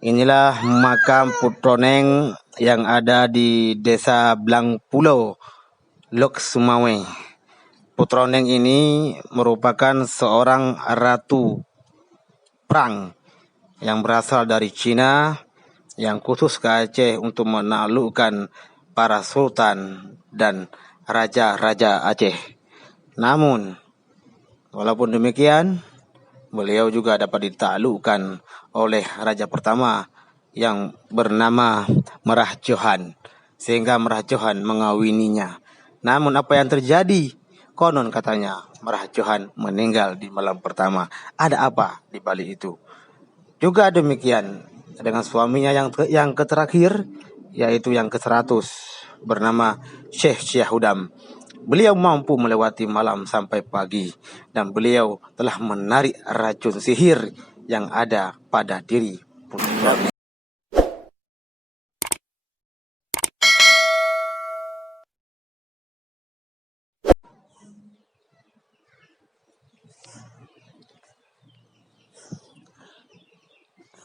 Inilah makam Putroneng yang ada di Desa Blang Pulau, Lok Sumawe. Putroneng ini merupakan seorang ratu perang yang berasal dari Cina yang khusus ke Aceh untuk menaklukkan para sultan dan raja-raja Aceh. Namun, walaupun demikian, beliau juga dapat ditaklukkan oleh raja pertama yang bernama Merah Johan, sehingga Merah Johan mengawininya. Namun apa yang terjadi? Konon katanya Merah Johan meninggal di malam pertama. Ada apa di balik itu? Juga demikian dengan suaminya yang terakhir, yaitu yang ke-100, bernama Syekh Syahudam. Beliau mampu melewati malam sampai pagi dan beliau telah menarik racun sihir yang ada pada diri putranya.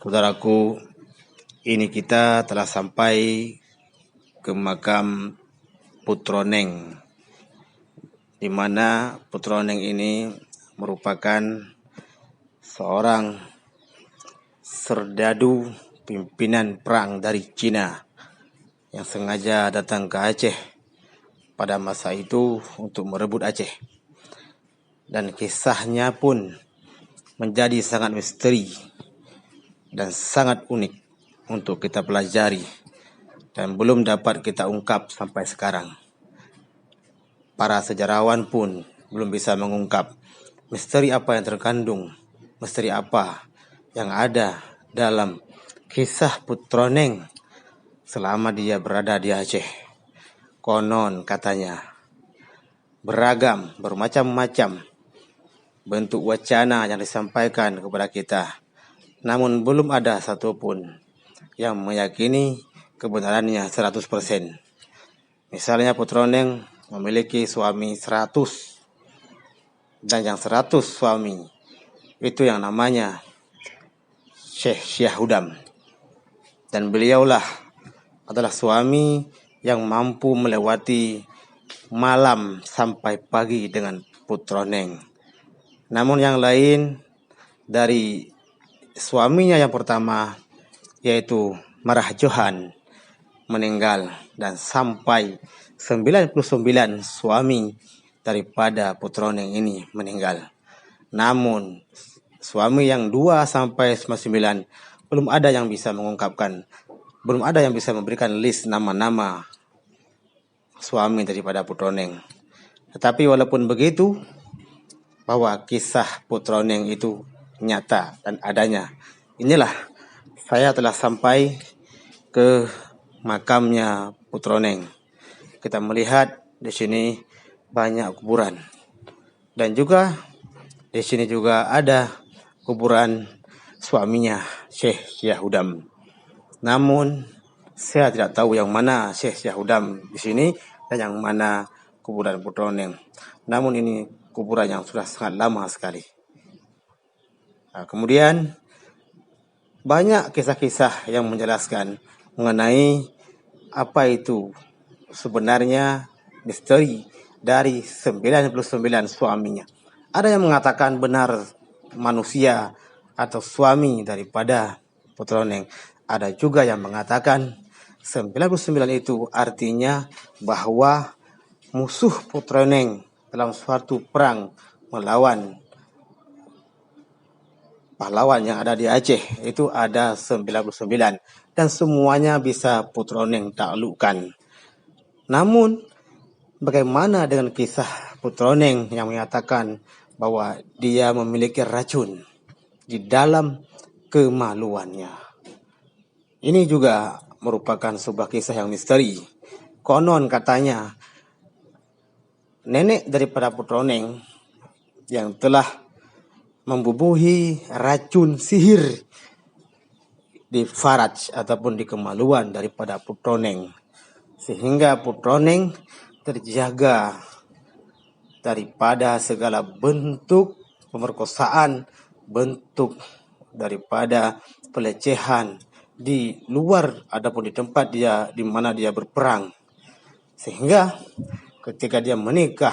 Saudaraku, ini kita telah sampai ke makam Putroneng, di mana Putroneng ini merupakan seorang serdadu pimpinan perang dari Cina yang sengaja datang ke Aceh pada masa itu untuk merebut Aceh. Dan kisahnya pun menjadi sangat misteri dan sangat unik untuk kita pelajari dan belum dapat kita ungkap sampai sekarang. Para sejarawan pun belum bisa mengungkap misteri apa yang terkandung, misteri apa yang ada dalam kisah Putroneng selama dia berada di Aceh. Konon katanya beragam, bermacam-macam bentuk wacana yang disampaikan kepada kita, namun belum ada satupun yang meyakini kebenarannya 100%. Misalnya Putroneng memiliki suami 100, dan yang 100 suami itu yang namanya Syekh Syahudam, dan beliaulah adalah suami yang mampu melewati malam sampai pagi dengan Putroneng. Namun yang lain dari suaminya yang pertama, yaitu Merah Johan, meninggal, dan sampai 99 suami daripada Putroneng ini meninggal. Namun suami yang 2 sampai 99 belum ada yang bisa mengungkapkan, belum ada yang bisa memberikan list nama-nama suami daripada Putroneng. Tetapi walaupun begitu, bahwa kisah Putroneng itu nyata dan adanya. Inilah saya telah sampai ke makamnya Putroneng. Kita melihat di sini banyak kuburan, dan juga di sini juga ada kuburan suaminya Syekh Syahudam. Namun saya tidak tahu yang mana Syekh Syahudam di sini dan yang mana kuburan Putroneng. Namun ini kuburan yang sudah sangat lama sekali. Nah, kemudian banyak kisah-kisah yang menjelaskan mengenai apa itu sebenarnya misteri dari 99 suaminya. Ada yang mengatakan benar manusia atau suami daripada Putroneng. Ada juga yang mengatakan 99 itu artinya bahwa musuh Putroneng dalam suatu perang melawan pahlawan yang ada di Aceh itu ada 99, dan semuanya bisa Putroneng taklukkan. Namun bagaimana dengan kisah Putroneng yang menyatakan bahwa dia memiliki racun di dalam kemaluannya? Ini juga merupakan sebuah kisah yang misteri. Konon katanya nenek daripada Putroneng yang telah membubuhi racun sihir di faraj ataupun di kemaluan daripada Putroneng, sehingga Putroneng terjaga daripada segala bentuk pemerkosaan, bentuk daripada pelecehan di luar ataupun di tempat dia di mana dia berperang. Sehingga ketika dia menikah,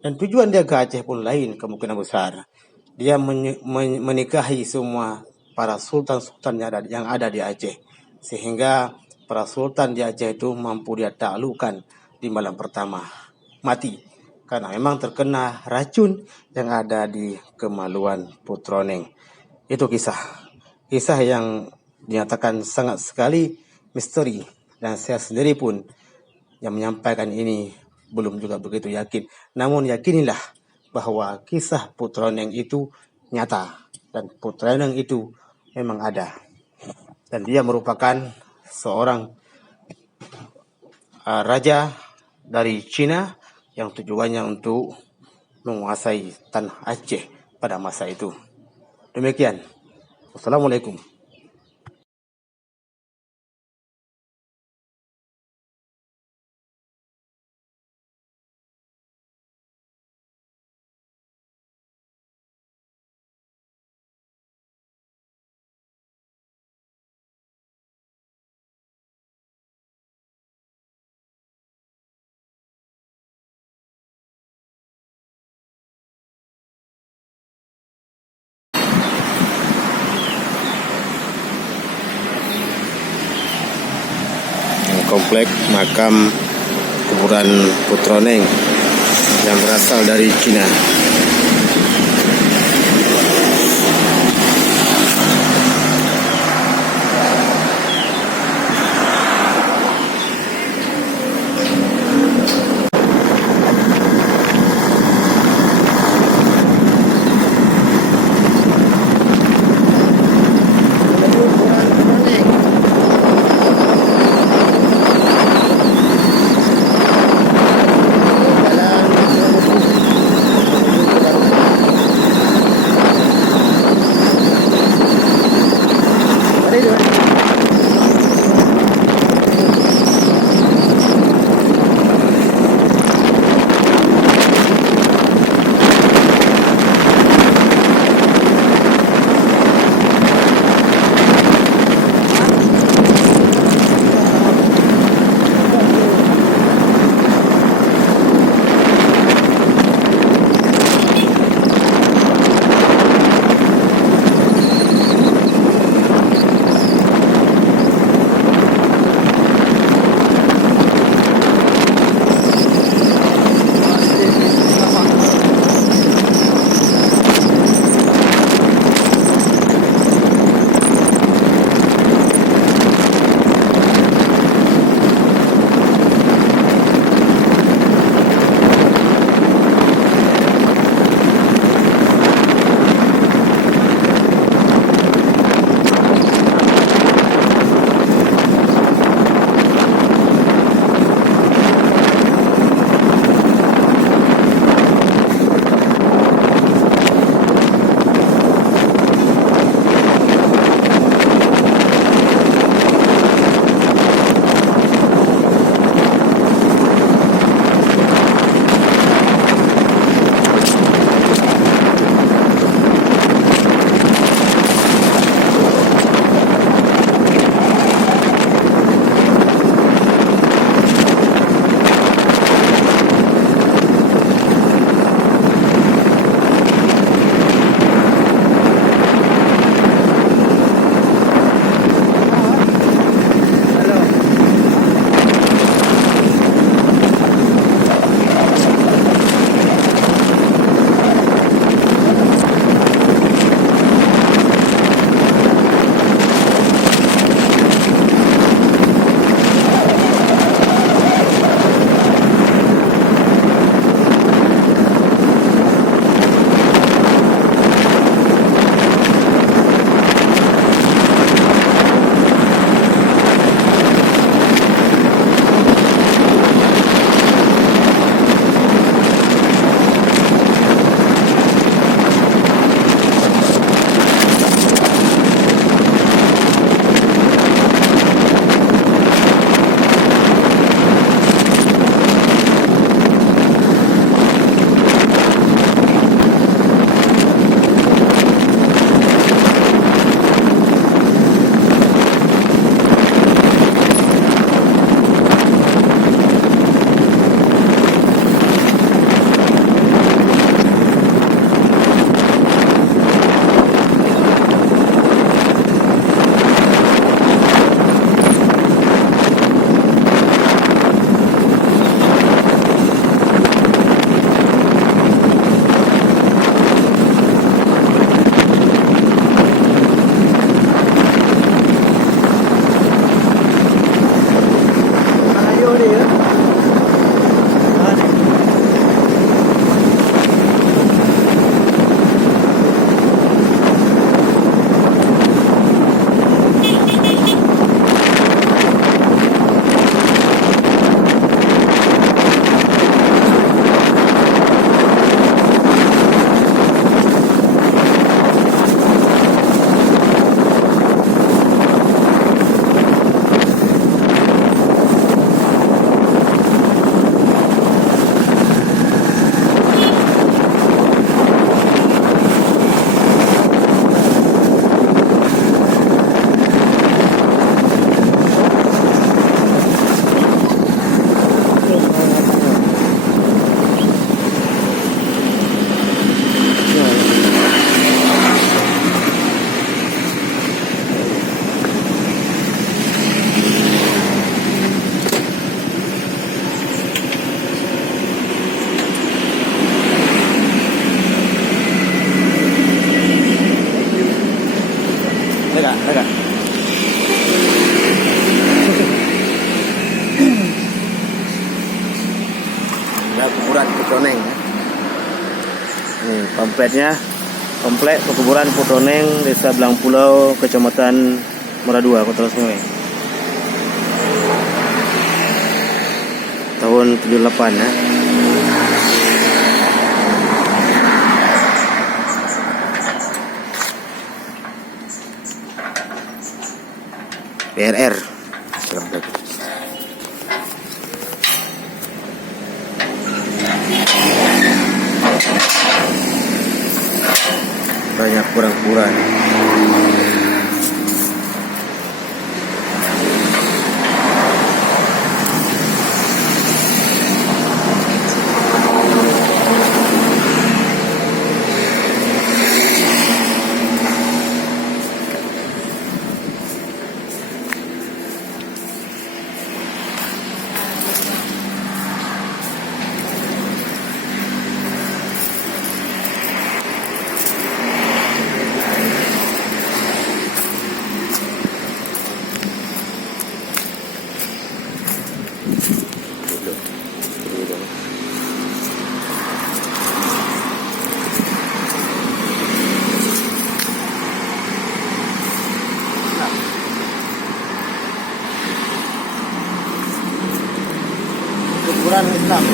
dan tujuan dia ke Aceh pun lain kemungkinan besar. Dia menikahi semua para sultan-sultan yang ada di Aceh. Sehingga para sultan di Aceh itu mampu dia taklukkan di malam pertama. Mati. Karena memang terkena racun yang ada di kemaluan Putroneng. Itu kisah yang dinyatakan sangat sekali misteri, dan saya sendiri pun yang menyampaikan ini belum juga begitu yakin. Namun yakinilah bahwa kisah Putroneng itu nyata, dan Putroneng itu memang ada, dan dia merupakan seorang raja dari Cina yang tujuannya untuk menguasai tanah Aceh pada masa itu. Demikian. Wassalamualaikum. Komplek makam kuburan Putroneng yang berasal dari Cina. Dekat. Ya, kuburan Putroneng. Ini pamfletnya, komplek pekuburan Putroneng, Desa Blang Pulau, Kecamatan Meradua, Kota Sungai. Tahun 78 ya. PRR. Banyak kurang-kurang. Kuburan Islam.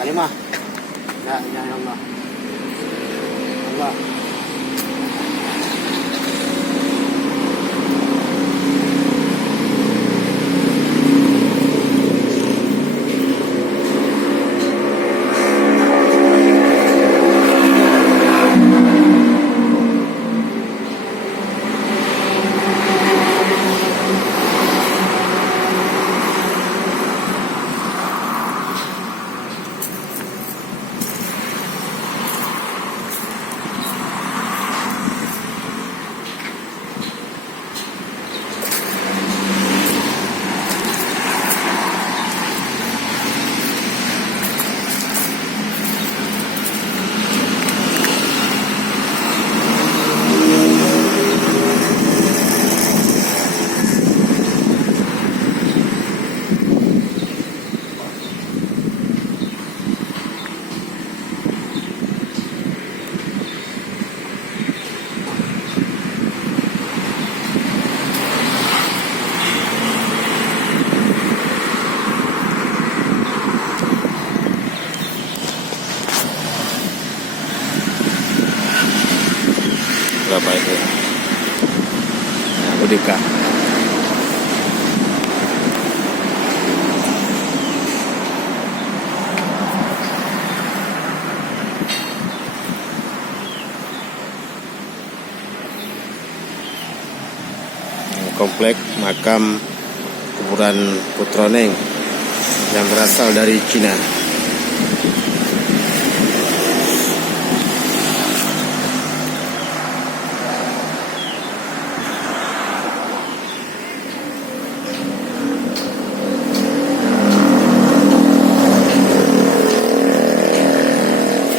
Kalimah. La ilaha illallah. Allah. Berapa itu? Udika. Komplek makam kuburan Putroneng yang berasal dari Cina.